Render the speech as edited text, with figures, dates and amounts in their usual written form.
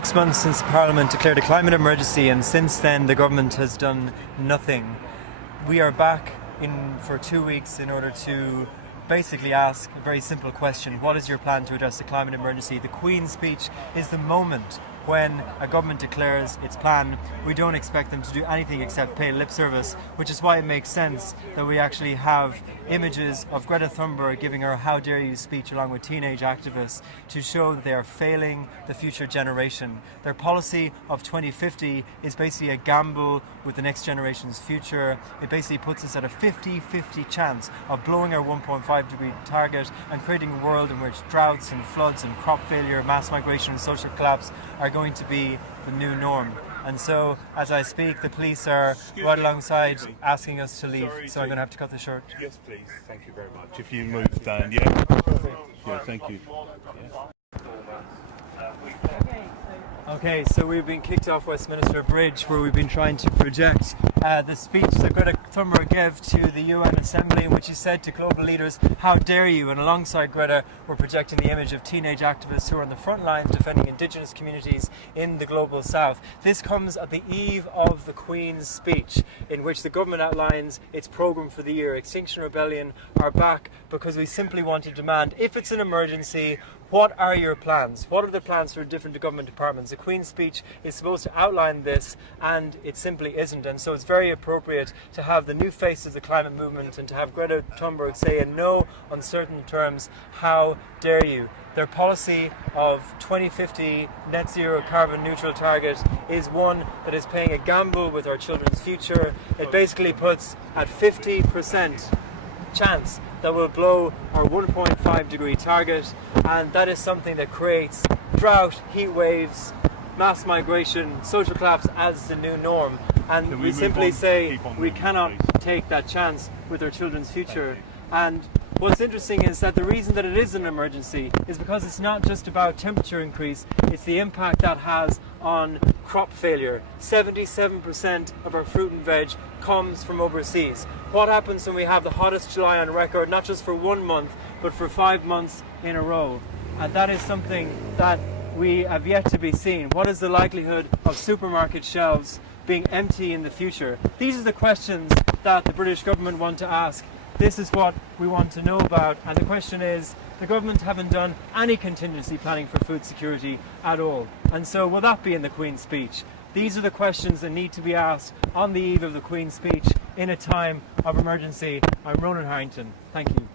6 months since Parliament declared a climate emergency, and since then the government has done nothing. We are back in for 2 weeks in order to basically ask a very simple question: what is your plan to address the climate emergency? The Queen's speech is the moment when a government declares its plan. We don't expect them to do anything except pay lip service, which is why it makes sense that we actually have images of Greta Thunberg giving her "How dare you" speech along with teenage activists to show that they are failing the future generation. Their policy of 2050 is basically a gamble with the next generation's future. It basically puts us at a 50-50 chance of blowing our 1.5 degree target and creating a world in which droughts and floods and crop failure, mass migration and social collapse are going to be the new norm. And so, as I speak, the police are right alongside asking us to leave, so I'm going to have to cut this short. Yes, please. Thank you very much. If you move down, yeah? Yeah, thank you. Yeah. Okay, so we've been kicked off Westminster Bridge, where we've been trying to project the speech that Greta Thunberg gave to the UN Assembly, in which she said to global leaders, "How dare you?" And alongside Greta, we're projecting the image of teenage activists who are on the front line defending indigenous communities in the global south. This comes at the eve of the Queen's speech, in which the government outlines its programme for the year. Extinction Rebellion are back because we simply want to demand, if it's an emergency, what are your plans? What are the plans for different government departments? The Queen's speech is supposed to outline this, and it simply isn't. And so it's very appropriate to have the new face of the climate movement and to have Greta Thunberg say in no uncertain terms, "How dare you?" Their policy of 2050 net zero carbon neutral target is one that is playing a gamble with our children's future. It basically puts at 50% chance that will blow our 1.5 degree target, and that is something that creates drought, heat waves, mass migration, social collapse as the new norm. And we simply say we cannot take that chance with our children's future. And what's interesting is that the reason that it is an emergency is because it's not just about temperature increase, it's the impact that has on crop failure. 77% of our fruit and veg comes from overseas. What happens when we have the hottest July on record, not just for 1 month, but for 5 months in a row? And that is something that we have yet to be seen. What is the likelihood of supermarket shelves being empty in the future? These are the questions that the British government want to ask. This is what we want to know about, and the question is, the government haven't done any contingency planning for food security at all. And so will that be in the Queen's speech? These are the questions that need to be asked on the eve of the Queen's speech in a time of emergency. I'm Ronan Harrington. Thank you.